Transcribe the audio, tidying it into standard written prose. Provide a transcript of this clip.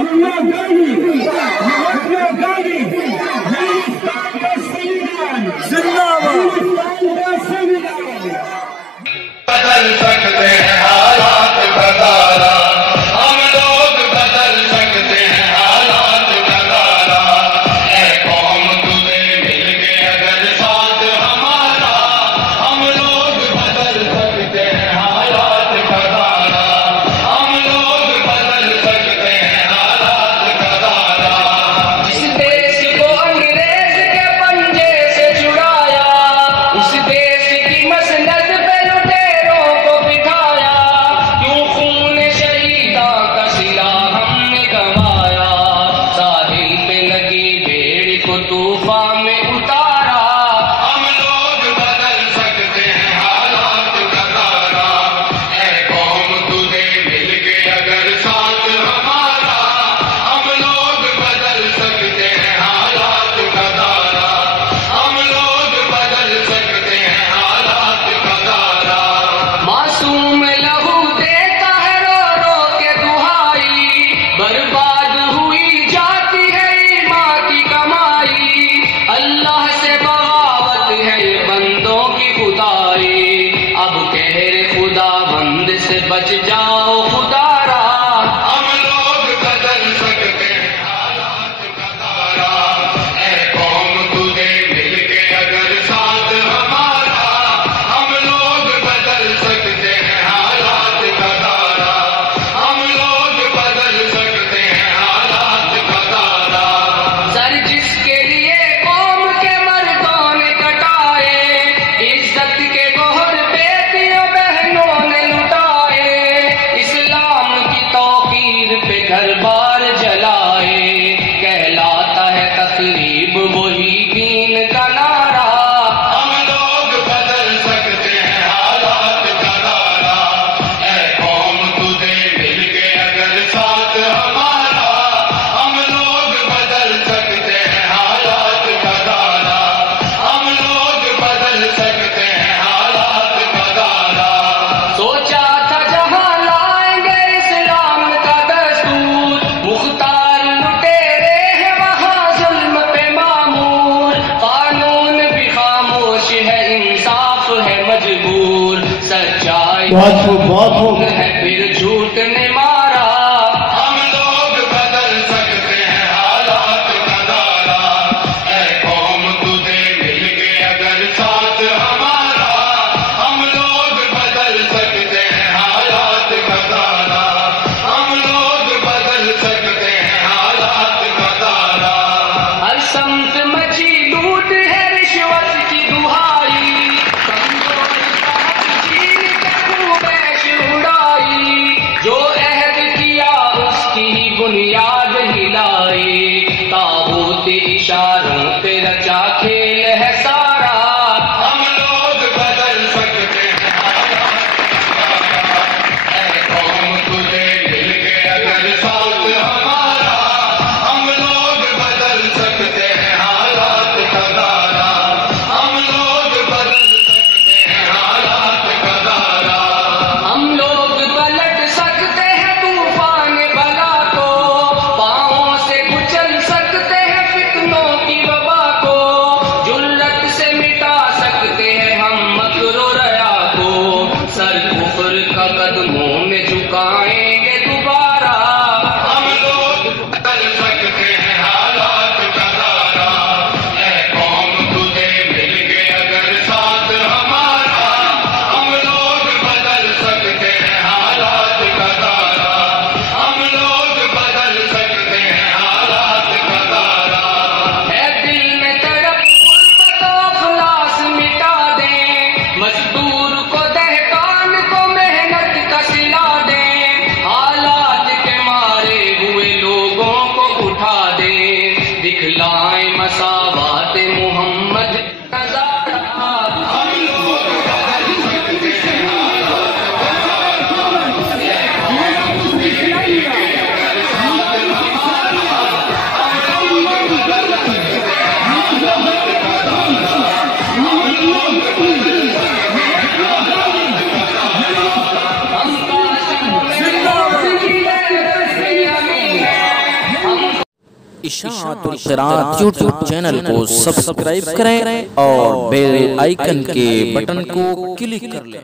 महात्मा गांधी, महात्मा गांधी हिंदुस्तान का संविधान जिंदाबाद, हिंदुस्तान का संविधान। बदल सकते हैं हालात का तारा, हम लोग बदल सकते हैं हालात का तारा। ऐ कौम तुझे मिल के अगर साथ हमारा, हम लोग बदल सकते हैं हालात का तारा, हम लोग बदल सकते हैं हालात का तारा। जिस देश को अंग्रेज के पंजे से छुड़ाया, उस देश की मसनद पे लुटेरों को बिठाया, क्यों खून शहीदा का सिला हमने गंवाया, साहिल पे लगी भेड़ को तूफान में उतारा। हम लोग बदल सकते हैं हालात का तारा, ऐ कौम तुझे मिल के अगर साथ हमारा, हम लोग बदल सकते हैं हालात का तारा, हम लोग बदल सकते हैं हालात का तारा। मासूम लहू देता है रो रो के दुहाई, बर्बाद हुई जाती है माँ की कमाई, अल्लाह से बगावत है ये बंदों की खुदाई, अब कह रहे खुदा बंद से बच जाओ खुदारा। हम लोग बदल सकते हैं हालात का तारा, ऐ कौम तुझे मिल के अगर साथ हमारा, हम लोग बदल सकते हैं हालात का तारा, हम लोग बदल सकते हैं हालात का तारा। सर जिसके लिए कौम के मर्दों ने कटाए, इज्जत के गोहर बेटियों बहनों ने लुटाए, इस्लाम की तौकीर पे घर बार जलाए, कहलाता है तकरीब वही दीन का नारा। हम लोग बदल सकते हैं हालात का तारा, ऐ कौम तुझे मिल के अगर साथ हमारा, हम लोग बदल सकते हैं हालात का तारा, हम लोग बदल सकते हैं हालात का तारा। सोचा था जहां लाएंगे इस्लाम का दस्तूर, मुख्तार लुटेरे हैं वहां जुल्म पे मामूर, कानून भी खामोश है इंसाफ है मजबूर, सच्चाई है फिर झूठ ने मारा। हम लोग बदल सकते हैं हालात का तारा, ऐ कौम तुझे मिल के अगर साथ हमारा, हम लोग बदल सकते हैं हालात का तारा, हम लोग बदल सकते हैं हालात का तारा। हर समत मची लूट है रिश्वत की दुहाई, कमजोर का हक छीन के खूबे इशाअतुल क़िराअत यूट्यूब चैनल को सब्सक्राइब करें और बेल आइकन के बटन को क्लिक कर लें।